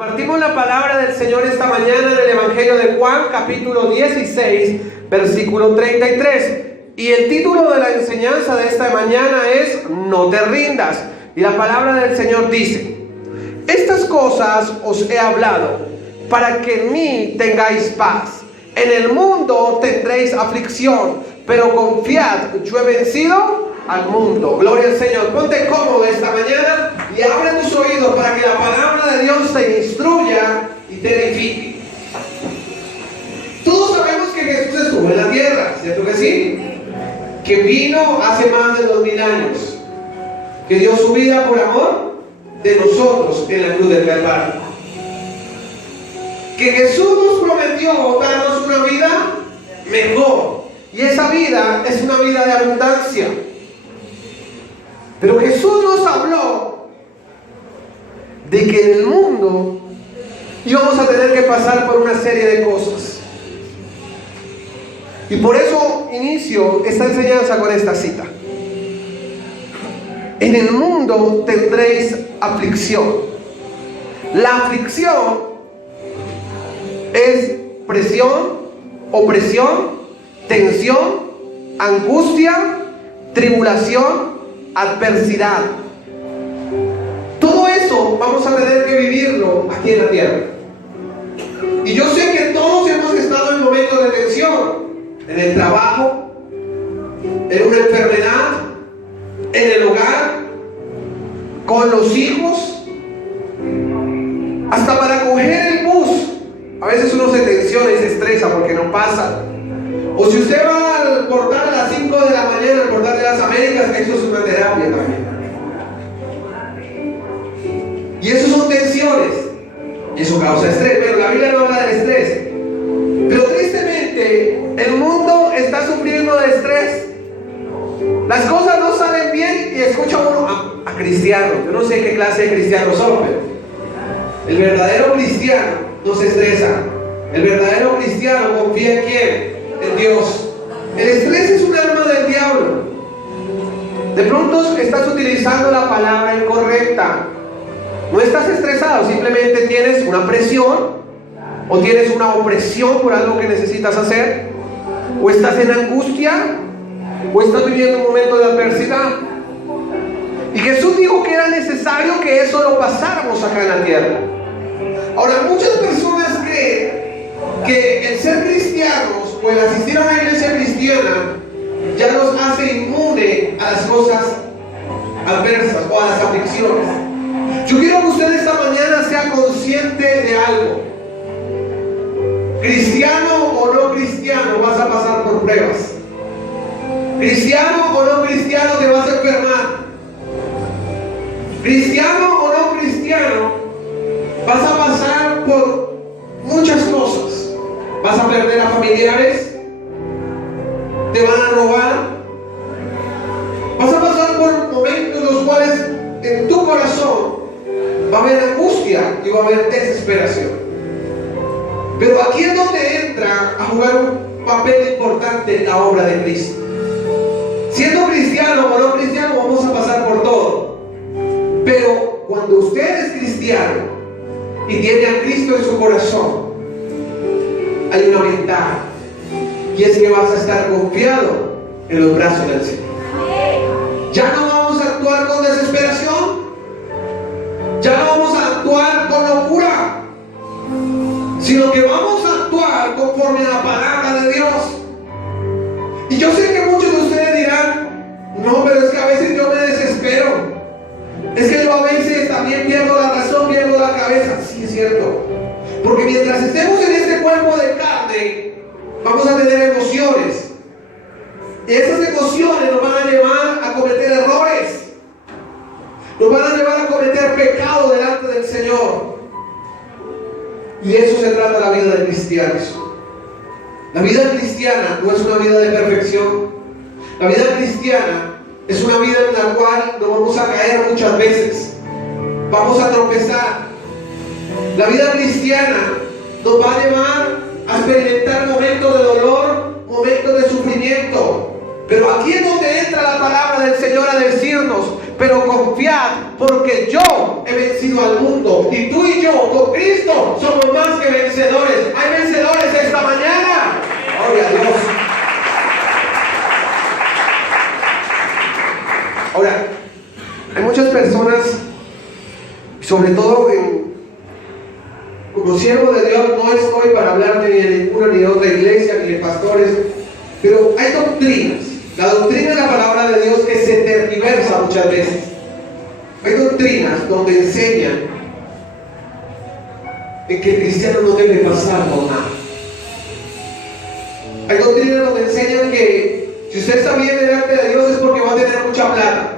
Compartimos la palabra del Señor esta mañana en el Evangelio de Juan, capítulo 16, versículo 33. Y el título de la enseñanza de esta mañana es No te rindas. Y la palabra del Señor dice: estas cosas os he hablado para que en mí tengáis paz. En el mundo tendréis aflicción, pero confiad, yo he vencido al mundo. Gloria al Señor. Ponte cómodo esta mañana y abre tus oídos para que la palabra de Dios te instruya y te edifique. Todos sabemos que Jesús estuvo en la tierra, ¿cierto que sí? Que vino hace más de 2000 años, que dio su vida por amor de nosotros en la cruz del Calvario, que Jesús nos prometió darnos una vida mejor, y esa vida es una vida de abundancia. Pero Jesús nos habló de que en el mundo íbamos a tener que pasar por una serie de cosas. Y por eso inicio esta enseñanza con esta cita. En el mundo tendréis aflicción. La aflicción es presión, opresión, tensión, angustia, tribulación, adversidad. Todo eso vamos a tener que vivirlo aquí en la tierra. Y yo sé que todos hemos estado en momentos de tensión. En el trabajo, en una enfermedad, en el hogar, con los hijos, hasta para coger el bus. A veces uno se tensiona y se estresa porque no pasa. O si usted va al portal a las 5 de la mañana, al portal de las Américas, eso es una terapia también. Y eso son tensiones. Y eso causa estrés. Pero la Biblia no habla del estrés. Pero tristemente, el mundo está sufriendo de estrés. Las cosas no salen bien y escucha uno a cristianos. Yo no sé qué clase de cristianos son, pero el verdadero cristiano no se estresa. El verdadero cristiano confía en ¿quién? En Dios. El estrés es un arma del diablo. De pronto estás utilizando la palabra incorrecta. No estás estresado, simplemente tienes una presión o tienes una opresión por algo que necesitas hacer, o estás en angustia, o estás viviendo un momento de adversidad. Y Jesús dijo que era necesario que eso lo pasáramos acá en la tierra. Ahora, muchas personas creen que el ser cristianos o el asistir a una iglesia cristiana ya los hace inmune a las cosas adversas o a las aflicciones. Yo quiero que usted esta mañana sea consciente de algo. Cristiano o no cristiano, vas a pasar por pruebas. Cristiano o no cristiano, te vas a enfermar. Cristiano o no cristiano, vas a pasar por muchas cosas. Vas a perder a familiares, te van a robar, vas a pasar por momentos en los cuales en tu corazón va a haber angustia y va a haber desesperación. Pero aquí es donde entra a jugar un papel importante la obra de Cristo. Siendo cristiano o no cristiano, vamos a pasar por todo. Pero cuando usted es cristiano y tiene a Cristo en su corazón, hay una ventaja, y es que vas a estar confiado en los brazos del Señor. Ya no vamos a actuar con desesperación, ya no vamos a actuar con locura, sino que vamos a actuar conforme a la palabra de Dios. Y yo sé que muchos de ustedes dirán: no, pero es que a veces yo me desespero, es que yo a veces también pierdo la razón, pierdo la cabeza. Sí, es cierto, porque mientras estemos en este cuerpo de carne, vamos a tener emociones, y esas emociones nos van a llevar a cometer errores, nos van a llevar a cometer pecado delante del Señor. Y de eso se trata la vida de cristianos. La vida cristiana no es una vida de perfección. La vida cristiana es una vida en la cual nos vamos a caer muchas veces, vamos a tropezar. La vida cristiana nos va a llevar a experimentar momentos de dolor, momentos de sufrimiento. Pero aquí es donde entra la palabra del Señor a decirnos: pero confiad, porque yo he vencido al mundo. Y tú y yo, con Cristo, Cristo somos más que vencedores. Hay vencedores esta mañana. Gloria a Dios. Ahora, hay muchas personas, sobre todo como siervo de Dios, no estoy para hablar ni de ninguna ni de otra iglesia, ni de pastores, pero hay doctrinas. La doctrina de la palabra de Dios que se tergiversa muchas veces. Hay doctrinas donde enseñan en que el cristiano no debe pasar por nada. Hay doctrinas donde enseñan que si usted está bien delante de Dios es porque va a tener mucha plata.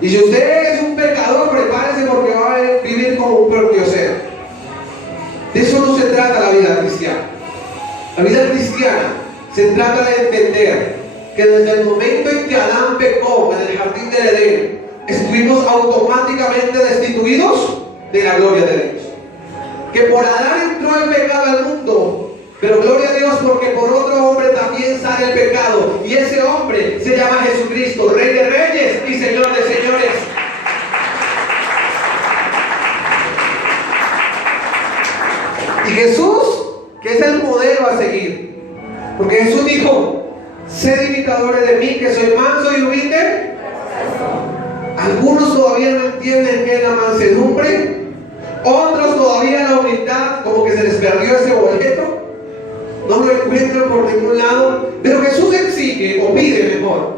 Y si usted es un pecador, prepárese porque va a vivir como un pordiosero. De eso no se trata la vida cristiana. La vida cristiana se trata de entender que desde el momento en que Adán pecó en el jardín del Edén, estuvimos automáticamente destituidos de la gloria de Dios. Que por Adán entró el pecado al mundo, pero gloria a Dios porque por otro hombre también sale el pecado, y ese hombre se llama Jesucristo, Rey de Reyes y Señor de Señores. Y Jesús, que es el modelo a seguir, porque Jesús dijo: sed imitadores de mí, que soy manso y humilde. Algunos todavía no entienden qué es la mansedumbre, otros todavía la humildad como que se les perdió ese boleto, no lo encuentran por ningún lado. Pero Jesús exige, o pide mejor,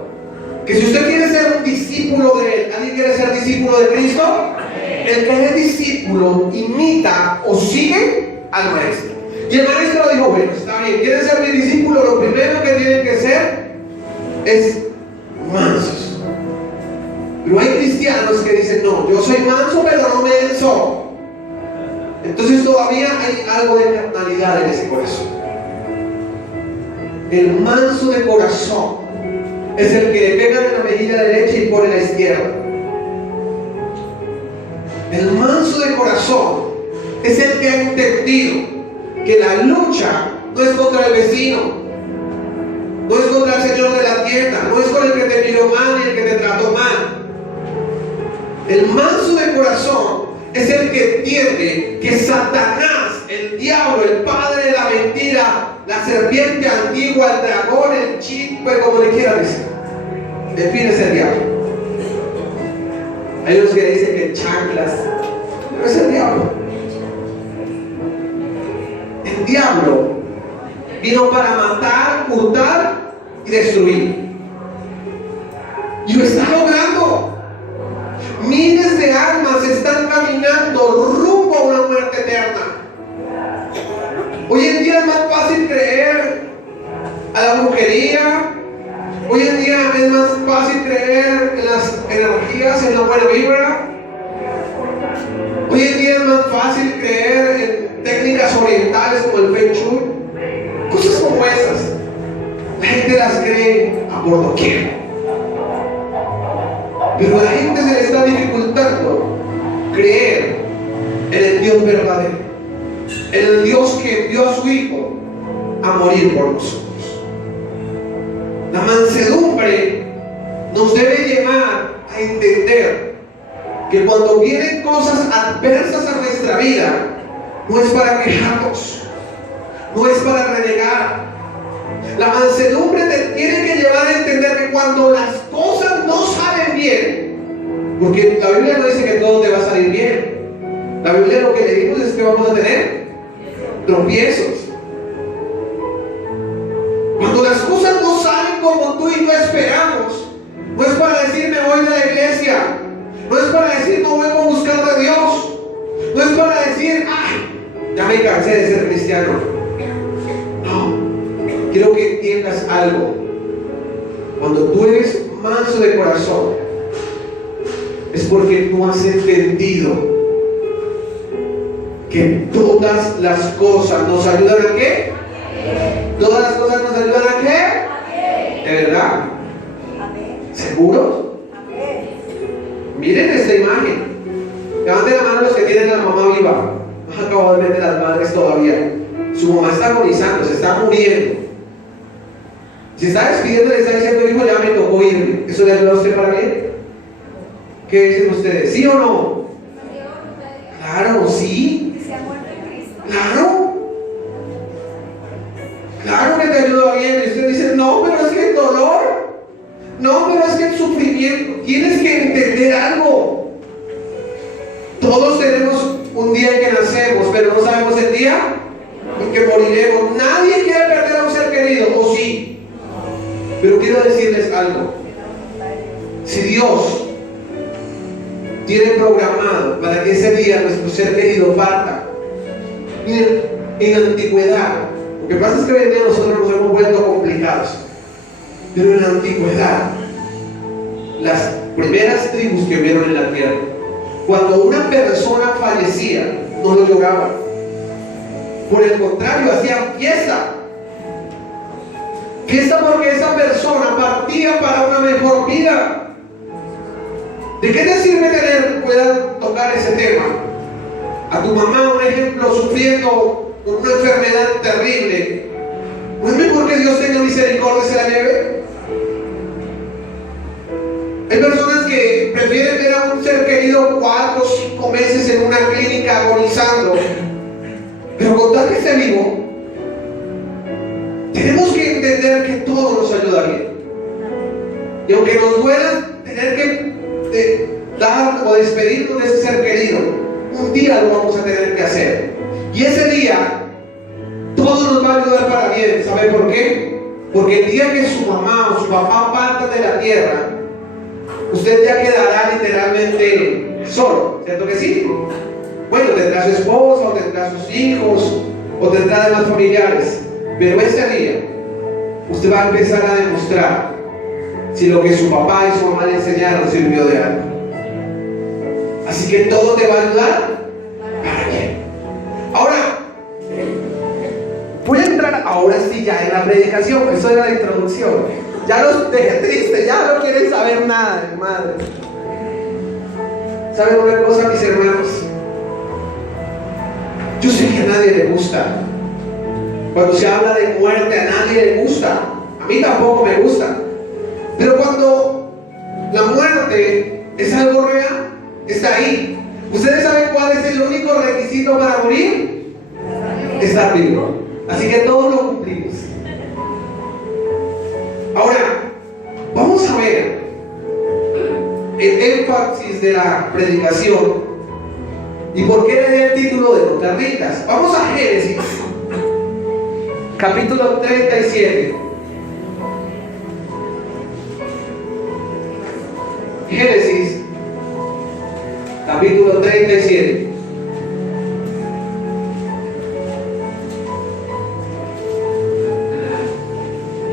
que si usted quiere ser un discípulo de Él, ¿alguien quiere ser discípulo de Cristo? El que es discípulo imita o sigue al maestro. Y el maestro dijo: bueno, está bien, ¿quieren ser mi discípulo? Lo primero que tienen que ser es mansos. Pero hay cristianos que dicen: no, yo soy manso pero no menso. Entonces todavía hay algo de carnalidad en ese corazón. El manso de corazón es el que le pegan en la mejilla derecha y pone la izquierda. El manso de corazón es el que ha entendido que la lucha no es contra el vecino, no es contra el señor de la tienda, no es con el que te miró mal y el que te trató mal. El manso de corazón es el que entiende que Satanás, el diablo, el padre de la mentira, la serpiente antigua, el dragón, el chico, como le quieran decir, define ese diablo. Hay unos que dicen que chanclas, pero es el diablo. El diablo vino para matar, hurtar y destruir. Y lo está logrando. Miles de almas están caminando rumbo a una muerte eterna. Hoy en día es más fácil creer a la brujería. Hoy en día es más fácil creer en las energías, en la buena vibra. Hoy en día es más fácil creer en técnicas orientales como el Feng Shui. Cosas como esas, la gente las cree a por doquier. Pero a la gente se le está dificultando creer en el Dios verdadero, en el Dios que envió a su Hijo a morir por nosotros. La mansedumbre nos debe llevar a entender que cuando vienen cosas adversas a nuestra vida, no es para quejarnos, no es para renegar. La mansedumbre te tiene que llevar a entender que cuando las cosas no salen bien, porque la Biblia no dice que todo te va a salir bien, la Biblia lo que le dice es que vamos a tener tropiezos. Cuando las cosas no salen como tú y yo esperamos, no es para decir me voy de la iglesia, no es para decir no vuelvo a buscar de Dios, no es para decir ay, ya me cansé de ser cristiano. No. Quiero que entiendas algo. Cuando tú eres manso de corazón, es porque tú has entendido que todas las cosas nos ayudan a ¿qué? Todas las cosas nos ayudan a ¿qué? ¿De verdad? ¿Seguros? Miren esta imagen. Levanten la mano los que tienen a la mamá viva. No acabo de ver las madres todavía. Su mamá está agonizando, se está muriendo. Si está despidiendo, le está diciendo: hijo, ya me tocó irme. ¿Eso le ayuda a usted para bien? ¿Qué dicen ustedes? ¿Sí o no? Claro, sí. se ha muerto en Cristo. Claro que te ayuda bien. Y usted dice, no, pero es que el dolor, no, pero es que el sufrimiento. Tienes que entender algo. Todos tenemos un día en que nacemos, pero no sabemos el día en que moriremos. Nadie quiere perder a un ser querido, ¿o sí? Pero quiero decirles algo. Si Dios tiene programado para que ese día nuestro ser querido parta, miren, en la antigüedad, lo que pasa es que hoy en día nosotros nos hemos vuelto complicados, pero en la antigüedad, las primeras tribus que vieron en la tierra, cuando una persona fallecía, no lo lloraban. Por el contrario, hacían fiesta. Fiesta porque esa persona partía para una mejor vida. ¿De qué te sirve puedan tocar ese tema? A tu mamá, un ejemplo, sufriendo con una enfermedad terrible. ¿No es mejor que Dios tenga misericordia y se la lleve? Hay personas que prefieren ver a un ser querido 4 o 5 meses en una clínica agonizando, pero con tal que esté vivo. Tenemos que entender que todo nos ayuda bien. Y aunque nos duela tener que dar o despedirnos de ese ser querido, un día lo vamos a tener que hacer. Y ese día, todo nos va a ayudar para bien. ¿Sabe por qué? Porque el día que su mamá o su papá partan de la tierra, usted ya quedará literalmente solo, ¿cierto que sí? Bueno, tendrá su esposa, o tendrá sus hijos, o tendrá demás familiares, pero ese día usted va a empezar a demostrar si lo que su papá y su mamá le enseñaron sirvió de algo. Así que todo te va a ayudar para bien. Ahora, voy a entrar ahora sí ya en la predicación. Eso era la introducción. Ya los dejé tristes, ya no quieren saber nada de madre. ¿Saben una cosa, mis hermanos? Yo sé que a nadie le gusta. Cuando se habla de muerte, a nadie le gusta. A mí tampoco me gusta. Pero cuando la muerte es algo real, está ahí. ¿Ustedes saben cuál es el único requisito para morir? Estar vivo. Así que todos lo cumplimos. Ahora, vamos a ver el énfasis de la predicación y por qué le di el título de Los Territas. Vamos a Génesis, capítulo 37. Génesis, capítulo 37.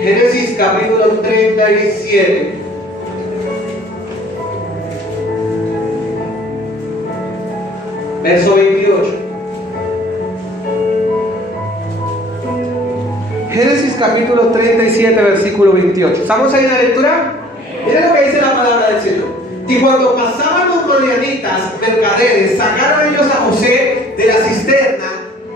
Génesis, capítulo 37. Verso 28. Génesis, capítulo 37, versículo 28. ¿Estamos ahí en la lectura? Miren lo que dice la palabra del Señor. Y cuando pasaban los madianitas, mercaderes, sacaron ellos a José de la cisterna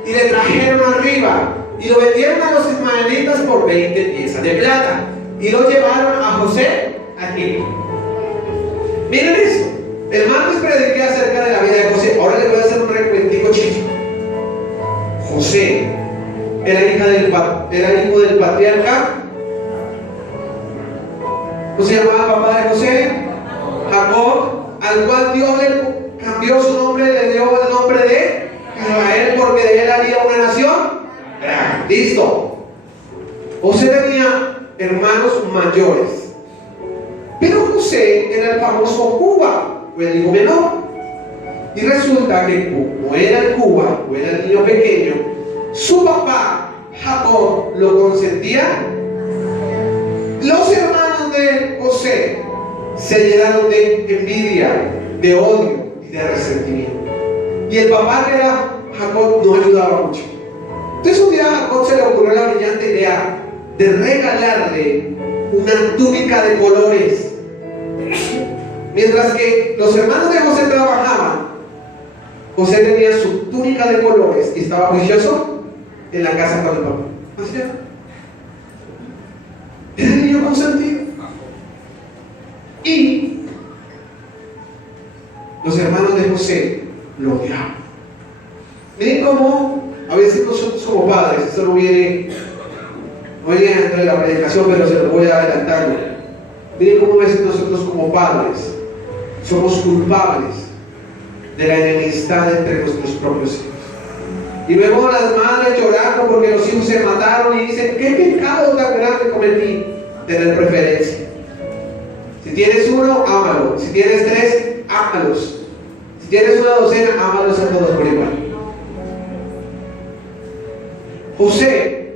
y le trajeron arriba y lo vendieron a los ismaelitas por 20 piezas de plata y lo llevaron a José a Egipto. Miren eso. El martes prediqué acerca de la vida de José. Ahora les voy a hacer un recuentico chico. José era hijo del patriarca. ¿Cómo se llamaba el papá de José? Jacob, al cual Dios le cambió su nombre, le dio el nombre de Israel, porque de él haría una nación. Listo. José tenía hermanos mayores, pero José era el famoso Cuba, o el hijo menor. Y resulta que como era el Cuba, o era el niño pequeño, su papá Jacob lo consentía. Los hermanos de José se llenaron de envidia, de odio y de resentimiento. Y el papá, que era Jacob, no ayudaba mucho. Entonces un día a Jacob se le ocurrió la brillante idea de regalarle una túnica de colores. Mientras que los hermanos de José trabajaban, José tenía su túnica de colores y estaba juicioso en la casa con el papá. Así era. Era el niño consentido. Y los hermanos de José lo odiaban. Miren cómo a veces nosotros como padres, esto no viene dentro de la predicación, pero se lo voy a adelantar. Miren cómo a veces nosotros como padres somos culpables de la enemistad entre nuestros propios hijos. Y vemos a las madres llorando porque los hijos se mataron y dicen: ¿qué pecado tan grande cometí? Tener preferencia. Si tienes uno, ámalo. Si tienes tres, ámalos. Si tienes una docena, ámalos a todos por igual. José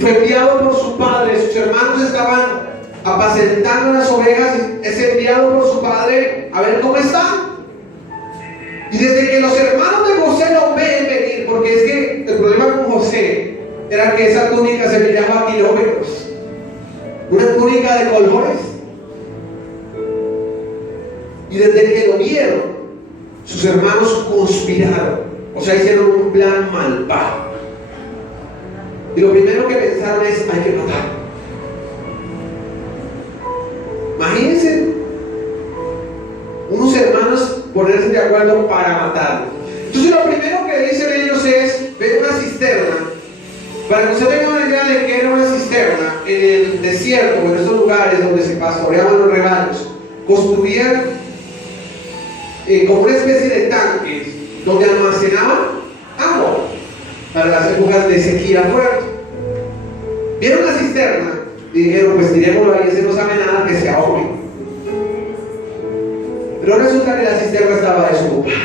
fue enviado por su padre. Sus hermanos estaban apacentando las ovejas y es enviado por su padre a ver cómo están. Y desde que los hermanos de José lo ven venir, porque es que el problema con José era que esa túnica se miraba a kilómetros, una túnica de colores. Y desde que lo vieron, sus hermanos conspiraron, o sea, hicieron un plan malvado. Y lo primero que pensaron es: hay que matarlo. Imagínense unos hermanos ponerse de acuerdo para matarlo. Entonces lo primero que dicen ellos es: ven una cisterna. Para que usted tenga una idea de qué era una cisterna, en el desierto, en esos lugares donde se pastoreaban los rebaños, construían como una especie de tanques donde almacenaban agua para las épocas de sequía fuerte. Vieron la cisterna y dijeron: pues tirémoslo ahí, ese no sabe nada, que se ahogue. Pero resulta que la cisterna estaba desocupada.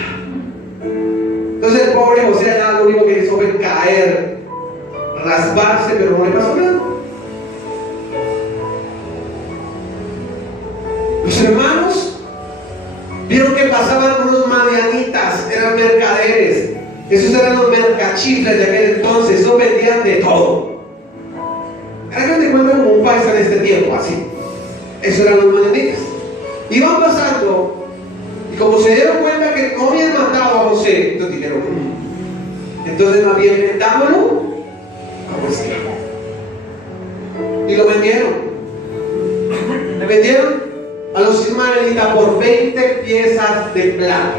Entonces el pobre José allá lo único que hizo fue caer, rasparse, pero no le pasó nada. Los hermanos vieron que pasaban unos madianitas, eran mercaderes. Esos eran los mercachifles de aquel entonces, esos vendían de todo. Hagan de cuenta como un país en este tiempo, así. Esos eran los madianitas. Iban pasando. Y como se dieron cuenta que no habían matado a José, entonces dijeron: entonces más bien vendámoslo como esclavo. Y lo vendieron. Le vendieron a los ismaelitas por 20 piezas de plata.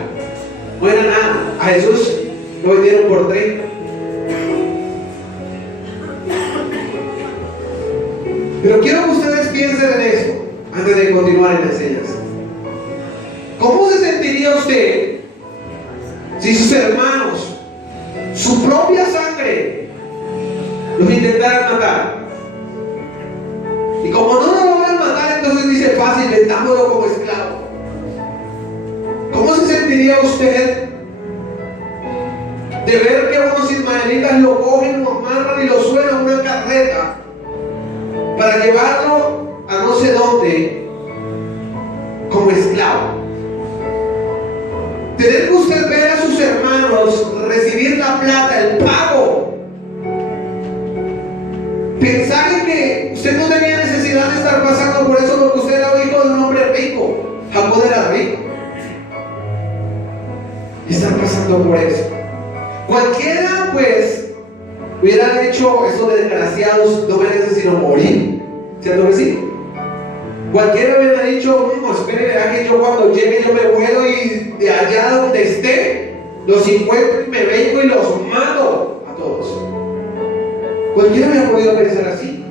No era nada. A Jesús lo vendieron por 30. Pero quiero que ustedes piensen en eso antes de continuar en la enseñanza. ¿Cómo se sentiría usted si sus hermanos, su propia sangre, los intentaran matar? Y como no lo logran matar, entonces dice: fácil, vendámoslo como esclavo. ¿Cómo se sentiría usted de ver que unos ismaelitas lo cogen, lo amarran y lo suenan a una carreta para llevarlo a no sé dónde como esclavo? Tener que usted ver a sus hermanos recibir la plata, el pago. Pensar en que usted no tenía necesidad de estar pasando por eso porque usted era hijo de un hombre rico. Jacob era rico. Y estar pasando por eso. Cualquiera pues hubiera dicho: estos desgraciados no merecen sino morir. ¿Cierto que sí? Cualquiera hubiera dicho: no, espere, verá que yo cuando llegue yo me vuelo y de allá donde esté los encuentro y me vengo y los mato a todos. Cualquiera hubiera podido pensar así.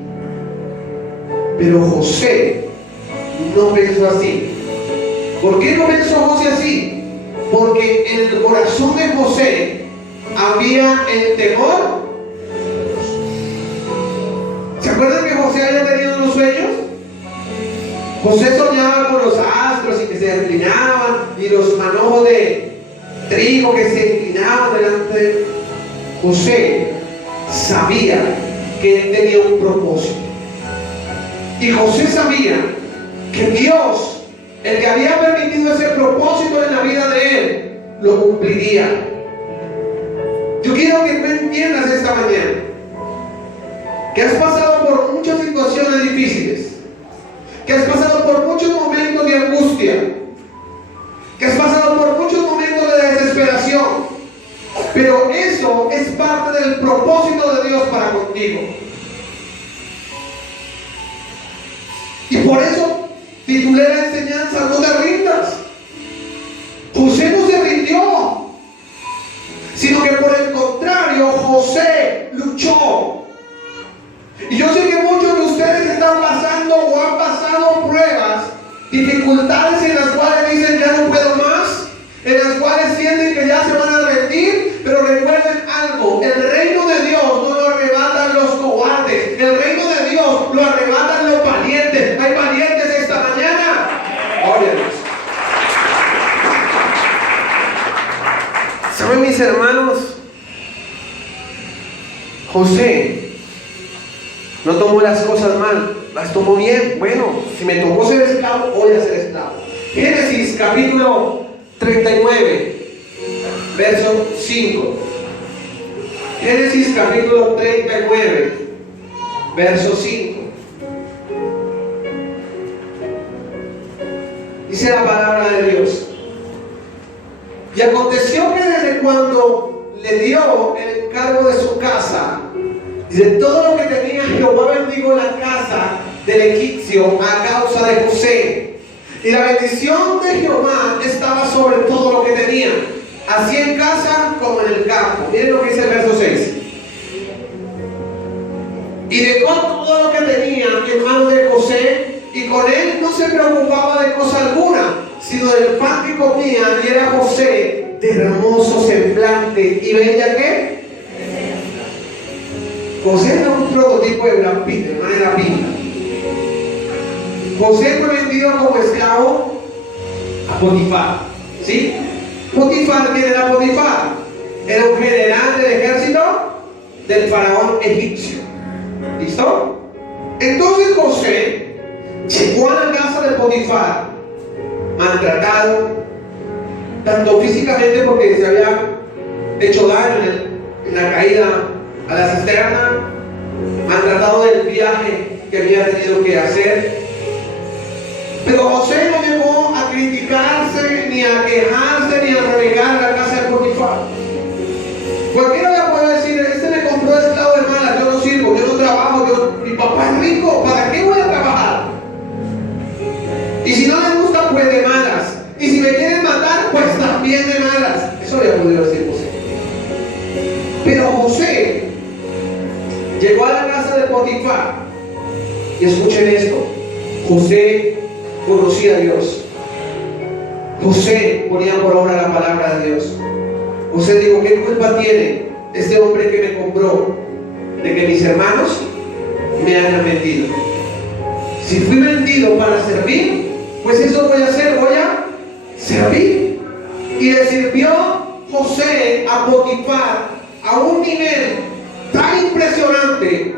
Pero José no pensó así. ¿Por qué no pensó José así? Porque en el corazón de José había el temor. ¿Se acuerdan que José había tenido unos sueños? José soñaba con los astros y que se inclinaban, y los manojos de trigo que se inclinaban delante de él. José sabía que él tenía un propósito. Y José sabía que Dios, el que había permitido ese propósito en la vida de él, lo cumpliría. Yo quiero que tú entiendas esta mañana que has pasado por muchas situaciones difíciles, que has pasado por muchos momentos de angustia, que has pasado por muchos momentos de desesperación, pero eso es parte del propósito de Dios para contigo. Y por eso titulé la enseñanza: no te rindas. José no se rindió. sino que por el contrario, José luchó. Y yo sé que muchos de ustedes están pasando o han pasado pruebas, dificultades en las cuales dicen ya no puedo más, en las cuales sienten que ya se van a rendir, pero recuerden algo: el reino de Dios no lo arrebatan los cobardes, el reino de Dios lo arrebatan los valientes. Hay valientes esta mañana. Gloria a Dios. ¿Saben, mis hermanos? José no tomó las cosas mal, las tomó bien. Bueno, si me tocó ser esclavo, voy a ser esclavo. Génesis capítulo 39, verso 5. Génesis capítulo 39, verso 5. Dice la palabra de Dios: y aconteció que desde cuando le dio el encargo de su casa, y de todo lo que tenía, Jehová bendijo la casa del egipcio a causa de José. Y la bendición de Jehová estaba sobre todo lo que tenía, así en casa como en el campo. Miren lo que dice el verso 6. Y dejó todo lo que tenía en manos de José, y con él no se preocupaba de cosa alguna, sino del pan que comía, y era José de hermoso semblante y bella ¿qué? José era un prototipo de Brad Pitt, de manera pinta. José fue vendido como esclavo a Potifar, ¿sí? Potifar, ¿quién era Potifar? Era un general del ejército del faraón egipcio. ¿Listo? Entonces José llegó a la casa de Potifar, maltratado, tanto físicamente porque se había hecho daño en la caída a la cisterna, maltratado del viaje que había tenido que hacer. Pero José no llegó a criticarse, ni a quejarse, ni a renegar la casa de Potifar. Cualquiera le puede decir: este me compró esclavo de malas, yo no sirvo, yo no trabajo, mi papá es rico, ¿para qué voy a trabajar? Y si no les gusta, pues de malas. Y si me quieren matar, pues también de malas. Eso había podido decir José. Pero José llegó a la casa de Potifar. Y escuchen esto: José conocía a Dios. José ponía por obra la palabra de Dios. José dijo: ¿qué culpa tiene este hombre que me compró de que mis hermanos me hayan vendido? Si fui vendido para servir, pues eso voy a hacer, voy a servir. Y le sirvió José a Potifar a un nivel tan impresionante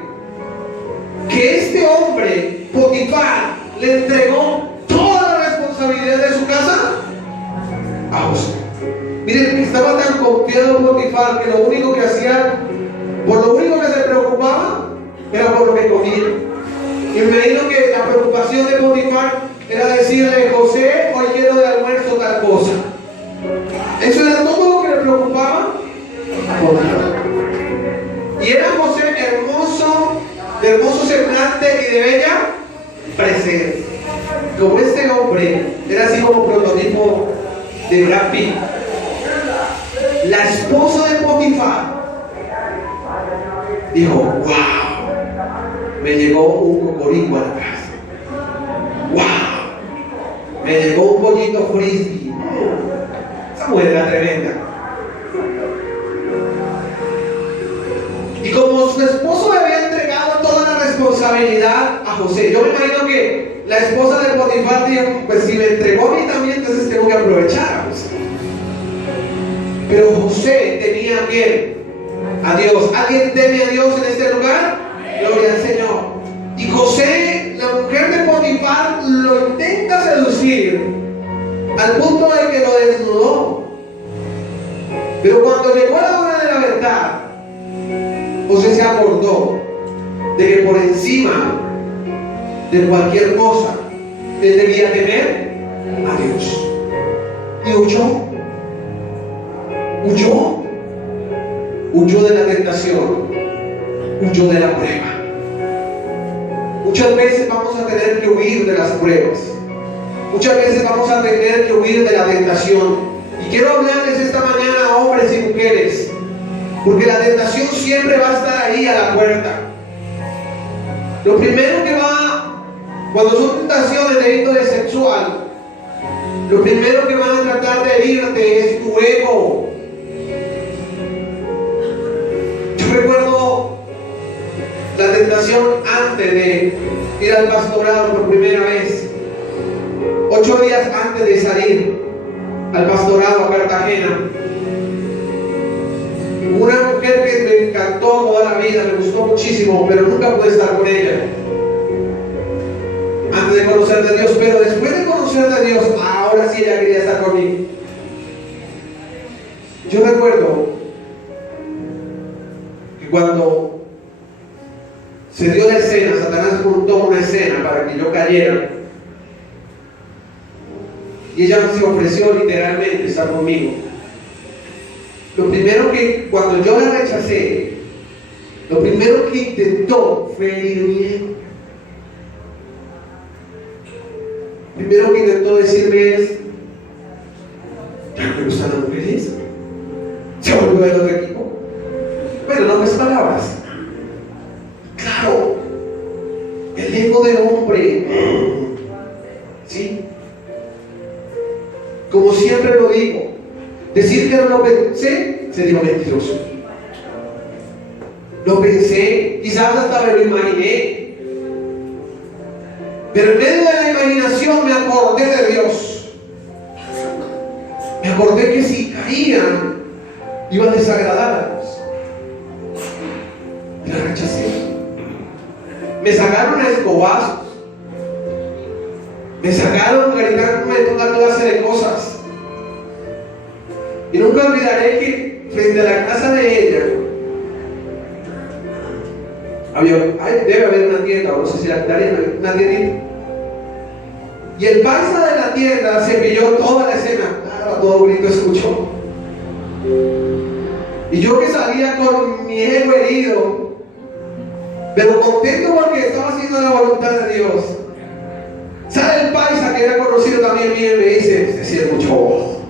que este hombre, Potifar, le entregó toda la responsabilidad de su casa a José. Miren, estaba tan confiado Potifar que lo único que hacía, por lo único que se preocupaba, era por lo que comía. Y me imagino que la preocupación de Potifar era decirle: José, hoy quiero de almuerzo tal cosa. Eso era todo lo que le preocupaba a Potifar. Y era José hermoso, de hermoso semblante y de bella presencia. Como este hombre era así como prototipo de Brad Pitt. La esposa de Potifar dijo: wow, me llegó un cocorico a la casa. Wow, me llegó un pollito frisbee. Esa mujer era tremenda. Y como su esposo le había entregado toda la responsabilidad a José, yo me imagino que la esposa de Potifar dijo: pues si me entregó a mí también, entonces tengo que aprovechar a José. Pero José tenía a quién? A Dios. ¿Alguien teme a Dios en este lugar? Gloria al Señor. Y José, la mujer de Potifar, lo intenta seducir al punto de que lo desnudó. Pero cuando llegó la hora de la verdad, José se acordó de que por encima de cualquier cosa él debía temer a Dios. Y huyó de la tentación, huyó de la prueba. Muchas veces vamos a tener que huir de las pruebas. Muchas veces vamos a tener que huir de la tentación. Y quiero hablarles esta mañana a hombres y mujeres Porque la tentación siempre va a estar ahí a la puerta. Lo primero que va, cuando son tentaciones de índole sexual, lo primero que van a tratar de herirte es tu ego. Yo recuerdo la tentación antes de ir al pastorado por primera vez. 8 días antes de salir al pastorado a Cartagena. Una mujer que me encantó toda la vida, me gustó muchísimo, pero nunca pude estar con ella. Antes de conocer a Dios, pero después de conocer a Dios, ahora sí ella quería estar conmigo. Yo recuerdo que cuando se dio la escena, Satanás montó una escena para que yo cayera. Y ella se ofreció literalmente estar conmigo. Lo primero que, cuando yo la rechacé, lo primero que intentó fue herirme mi ego. Primero que intentó decirme es: ya no me gustan las mujeres. Se volvió del otro equipo. Bueno, no más palabras. Claro, el ego de hombre. ¿Sí? Como siempre lo digo, decir que no lo pensé sería mentiroso. Lo pensé, quizás hasta me lo imaginé, pero en medio de la imaginación me acordé de Dios. Me acordé que si caían iba a desagradar a Dios. Y la rechacé. Me sacaron a escobazos. Me sacaron gritándome toda clase de cosas. Y nunca olvidaré que frente a la casa de ella debe haber una tienda, o no sé si la una tiendita. Y el paisa de la tienda se pilló toda la escena. Claro, todo grito escuchó. Y yo que salía con mi ego herido, pero contento porque estaba haciendo la voluntad de Dios. Sale el paisa que era conocido también bien y me dice: usted sí es mucho ojo.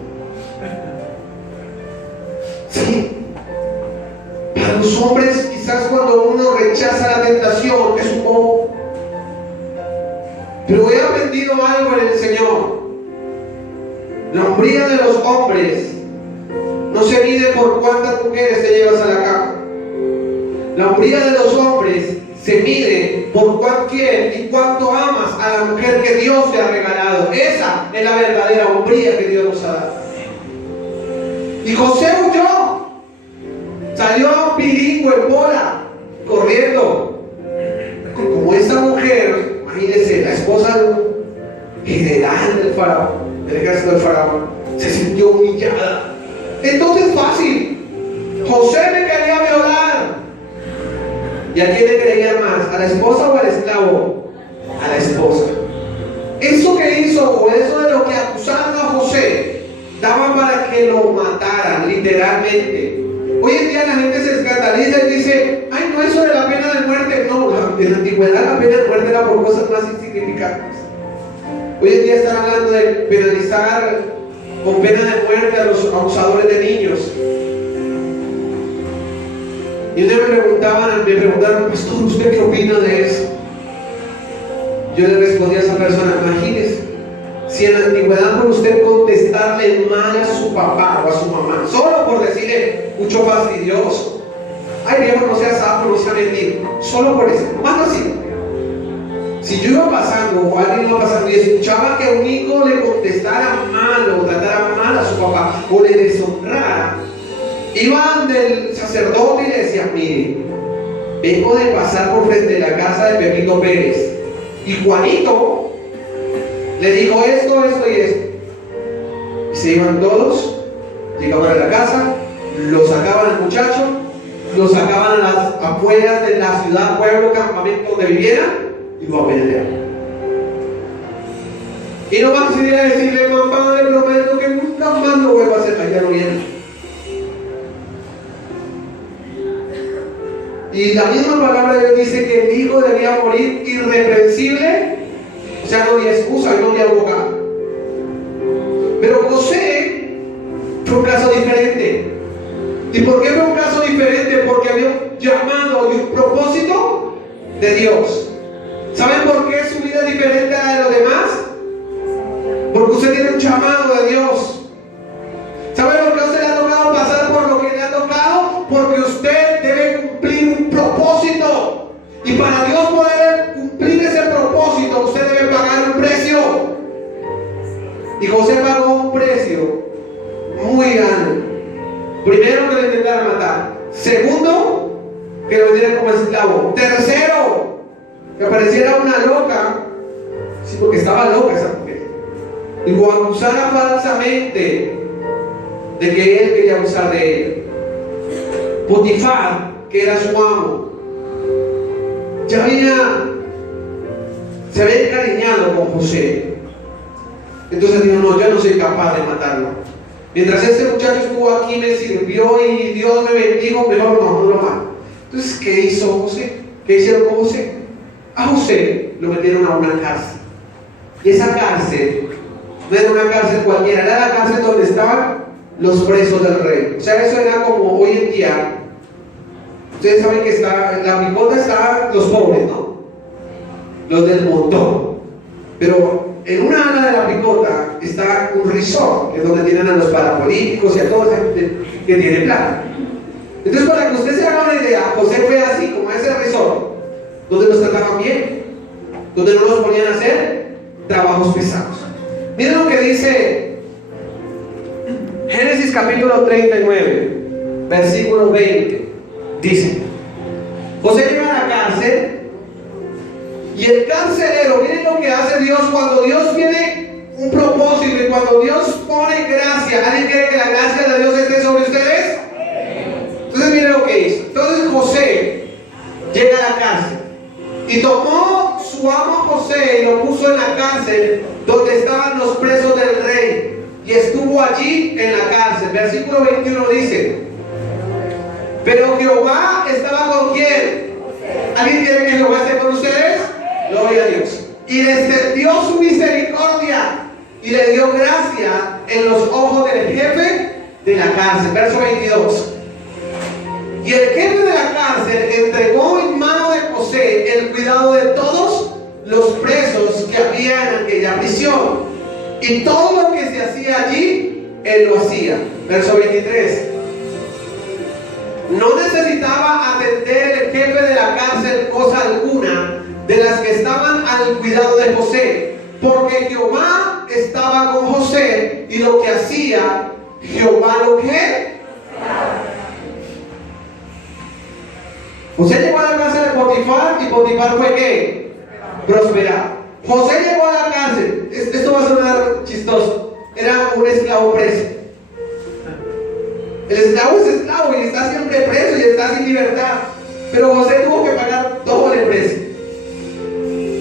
Sí. Para los hombres, quizás cuando uno rechaza la tentación es un poco. Pero he aprendido algo en el Señor. La hombría de los hombres no se mide por cuántas mujeres te llevas a la cama. La hombría de los hombres se mide por quién y cuánto amas a la mujer que Dios te ha regalado. Esa es la verdadera hombría que Dios nos ha dado. Y José huyó. Salió bilingüe en bola, corriendo. Como esta mujer, imagínense, la esposa del general del faraón, del ejército del faraón, se sintió humillada. Entonces fácil, José me quería violar. ¿Y a quién le creían más? ¿A la esposa o al esclavo? A la esposa. Eso que hizo, o eso de lo que acusaron a José, daba para que lo mataran, literalmente. Hoy en día la gente se escandaliza y dice: ay, no, eso de la pena de muerte. No, en la antigüedad la pena de muerte era por cosas más insignificantes. Hoy en día están hablando de penalizar con pena de muerte a los abusadores de niños. Y me preguntaron: pastor, ¿usted qué opina de eso? Yo le respondí a esa persona: imagínese, si en la antigüedad por usted contestarle mal a su papá o a su mamá, solo por decirle mucho fastidioso, ay viejo, no sea sapo, no sea mendigo, solo por eso, más así. Si yo iba pasando o alguien iba pasando y escuchaba que un hijo le contestara mal o tratara mal a su papá o le deshonrara, iban del sacerdote y le decían: mire, vengo de pasar por frente de la casa de Pepito Pérez y Juanito le dijo esto, esto y esto. Y se iban todos, llegaban a la casa, lo sacaban al muchacho, lo sacaban a las afueras de la ciudad, pueblo, campamento donde vivieran y lo apedreaban. Y no más sería decirle: mamá, le prometo que nunca más lo vuelvo a hacer. Allá no viene. Y la misma palabra de Dios dice que el hijo debía morir irreprensible, o sea, no había excusa, no había abogado. Pero José fue un caso diferente. ¿Y por qué fue un caso diferente? que lo vendieran como esclavo. Tercero, que apareciera una loca, sí, porque estaba loca esa mujer, y lo acusara falsamente de que él quería abusar de ella. Potifar, que era su amo, se había encariñado con José. Entonces dijo: no, yo no soy capaz de matarlo. Mientras este muchacho estuvo aquí, me sirvió y Dios me bendijo, mejor no lo mato. Entonces, ¿qué hizo José? ¿Qué hicieron con José? A José lo metieron a una cárcel. Y esa cárcel no era una cárcel cualquiera, era la cárcel donde estaban los presos del rey. O sea, eso era como hoy en día. Ustedes saben que en la picota están los pobres, ¿no? Los del montón. Pero en una ala de la picota está un resort, que es donde tienen a los parapolíticos y a todos que tiene plata. Entonces, para que usted se haga una idea, José fue así, como ese resort, donde los trataban bien, donde no los ponían a hacer trabajos pesados. Miren lo que dice Génesis capítulo 39, versículo 20. Dice: José llega a la cárcel y el carcelero, miren lo que hace Dios cuando Dios tiene un propósito y cuando Dios pone gracia. ¿Alguien quiere que la gracia de Dios esté sobre ustedes? Entonces miren lo que hizo. Entonces José llega a la cárcel y tomó su amo José y lo puso en la cárcel donde estaban los presos del rey, y estuvo allí en la cárcel. Versículo 21 dice: pero Jehová estaba con ¿quién? ¿Alguien quiere que Jehová esté con ustedes? Gloria a Dios. Y le extendió su misericordia y le dio gracia en los ojos del jefe de la cárcel. Verso 22. Y el jefe de la cárcel entregó en mano de José el cuidado de todos los presos que había en aquella prisión, y todo lo que se hacía allí, él lo hacía. Verso 23. No necesitaba atender el jefe de la cárcel cosa alguna de las que estaban al cuidado de José, porque Jehová estaba con José, y lo que hacía, Jehová lo que. José llegó a la cárcel de Potifar, y Potifar fue ¿qué? Prosperar. José llegó a la cárcel. Esto va a sonar chistoso. Era un esclavo preso. El esclavo es esclavo y está siempre preso y está sin libertad. Pero José tuvo que pagar doble precio.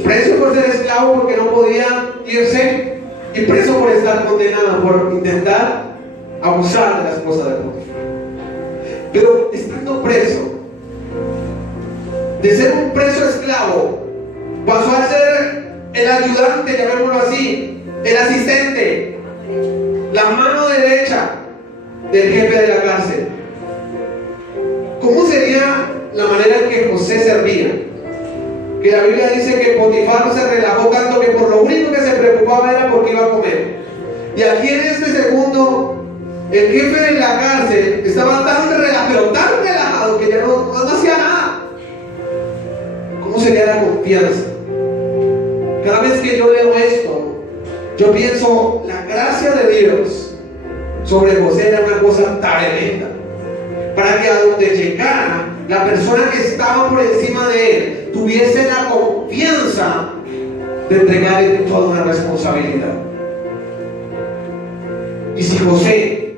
Preso por ser esclavo porque no podía irse, y preso por estar condenado por intentar abusar de la esposa de Potifar. Pero estando preso, de ser un preso esclavo, pasó a ser el ayudante, llamémoslo así, el asistente, la mano derecha del jefe de la cárcel. ¿Cómo sería la manera en que José servía? Que la Biblia dice que Potifar se relajó tanto que por lo único que se preocupaba era porque iba a comer. Y aquí en este segundo, el jefe de la cárcel estaba tan relajado, pero tan relajado, que ya no hacía nada. ¿Cómo sería la confianza? Cada vez que yo leo esto, yo pienso, la gracia de Dios sobre José era una cosa tremenda, para que a donde llegara, la persona que estaba por encima de él tuviese la confianza de entregarle toda una responsabilidad. Y si José,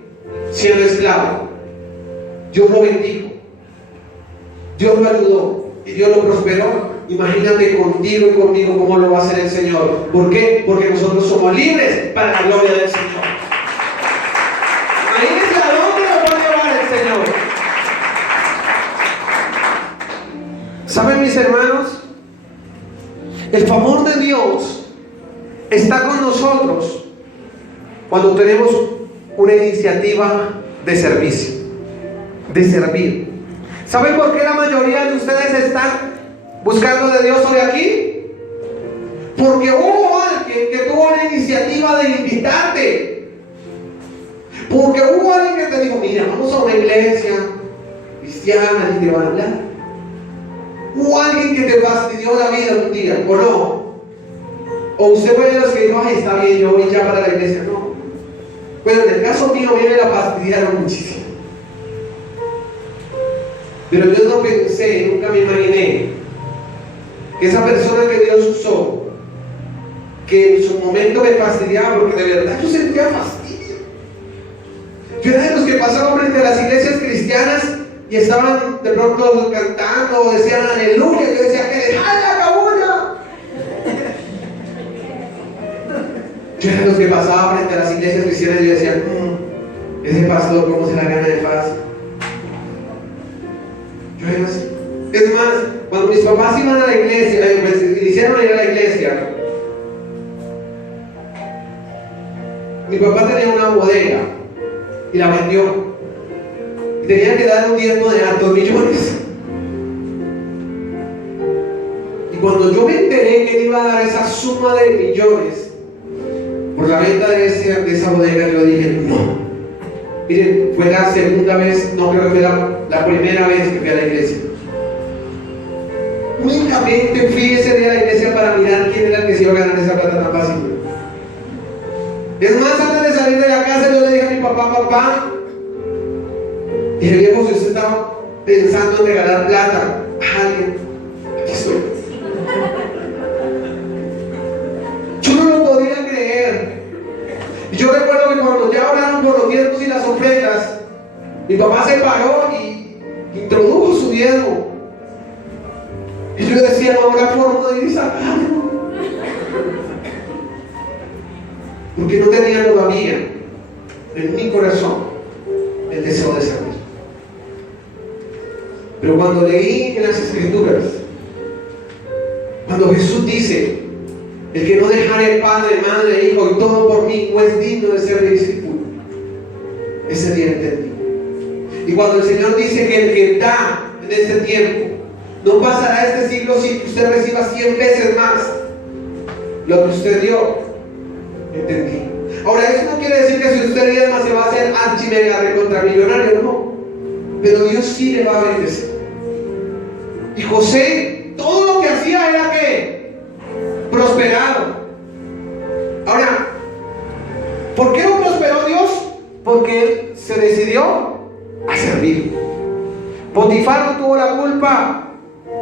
siendo esclavo, Dios lo bendijo, Dios lo ayudó y Dios lo prosperó, imagínate contigo y conmigo cómo lo va a hacer el Señor. ¿Por qué? Porque nosotros somos libres para la gloria del Señor. Imagínense a dónde nos va a llevar el Señor. ¿Saben, mis hermanos? El favor de Dios está con nosotros cuando tenemos una iniciativa de servicio, de servir. ¿Saben por qué la mayoría de ustedes están buscando de Dios hoy aquí? Porque hubo alguien que tuvo la iniciativa de invitarte. Porque hubo alguien que te dijo: mira, vamos a una iglesia cristiana y te van a hablar. Hubo alguien que te fastidió la vida un día, ¿o no? O usted fue de los que dijo: ay, está bien, yo voy ya para la iglesia. No. Bueno, en el caso mío, me la fastidiaron muchísimo. Pero yo no pensé, nunca me imaginé que esa persona que Dios usó, que en su momento me fastidiaba, porque de verdad yo sentía fastidio. Yo era de los que pasaban frente a las iglesias cristianas y estaban de pronto cantando o decían aleluya. Yo decía, que les jala la cabulla. Yo era de los que pasaba frente a las iglesias cristianas y yo decía, ese pastor, ¿cómo se la gana de fácil? Yo era así. Es más, cuando mis papás iban a la iglesia, iniciaron a ir a la iglesia, mi papá tenía una bodega y la vendió. Y tenía que dar un diezmo de hartos millones. Y cuando yo me enteré que él iba a dar esa suma de millones por la venta de esa bodega, yo dije, no. Miren, fue la segunda vez, no creo que fue la primera vez que fui a la iglesia. Únicamente fui ese día a la iglesia para mirar quién era el que se iba a ganar esa plata tan fácil. Es más, antes de salir de la casa yo le dije a mi papá, dije, viejo, si usted estaba pensando en regalar plata a alguien, aquí estoy. Yo no lo podía creer. Y yo recuerdo que cuando ya hablaron por los diezmos y las ofrendas, mi papá se paró y introdujo su diezmo. Y yo decía, no habrá forma de ir sacando. Porque no tenía todavía en mi corazón el deseo de salir. Pero cuando leí en las Escrituras, cuando Jesús dice, el que no dejare padre, madre, hijo y todo por mí, no es digno de ser mi discípulo, ese día entendí. Y cuando el Señor dice que el que da en este tiempo no pasará este siglo sin que usted reciba 100 veces más lo que usted dio, entendí. Ahora, eso no quiere decir que si usted diezma se va a hacer archimega recontramillonario, no. Pero Dios sí le va a bendecir. Y José, todo lo que hacía era que prosperado. Ahora, ¿por qué no prosperó Dios? Porque él se decidió a servir. Potifar no tuvo la culpa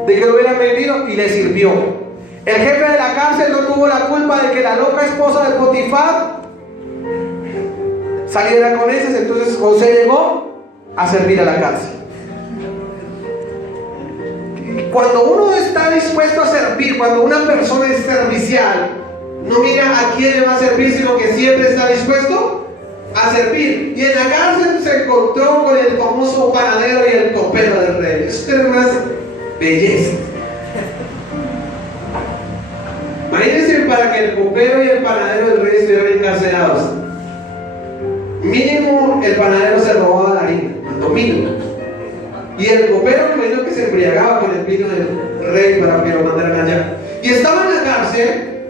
de que lo hubieran vendido y le sirvió. El jefe de la cárcel no tuvo la culpa de que la loca esposa de Potifar saliera con esas. Entonces José llegó a servir a la cárcel. Cuando uno está dispuesto a servir, cuando una persona es servicial, no mira a quién le va a servir, sino que siempre está dispuesto a servir. Y en la cárcel se encontró con el famoso panadero y el copero del rey. Eso es una belleza. Imagínense, para que el copero y el panadero del rey estuvieran encarcelados, mínimo el panadero se robaba la harina, lo mínimo. Y el copero, me imagino que se embriagaba con el vino del rey para que lo mandaran allá. Y estaba en la cárcel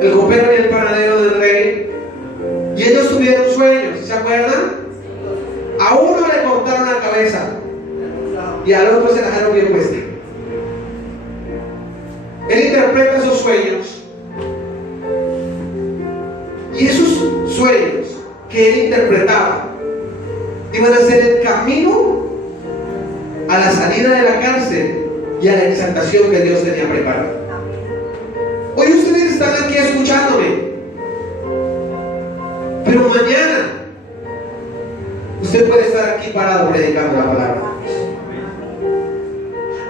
el copero y el panadero del rey, y ellos tuvieron sueños, ¿se acuerdan? A uno le cortaron la cabeza y al otro se la dejaron bien puesta. Él interpreta esos sueños, y esos sueños que él interpretaba iban a ser el camino a la salida de la cárcel y a la exaltación que Dios tenía preparada. Hoy ustedes están aquí escuchándome, pero mañana usted puede estar aquí parado predicando la palabra.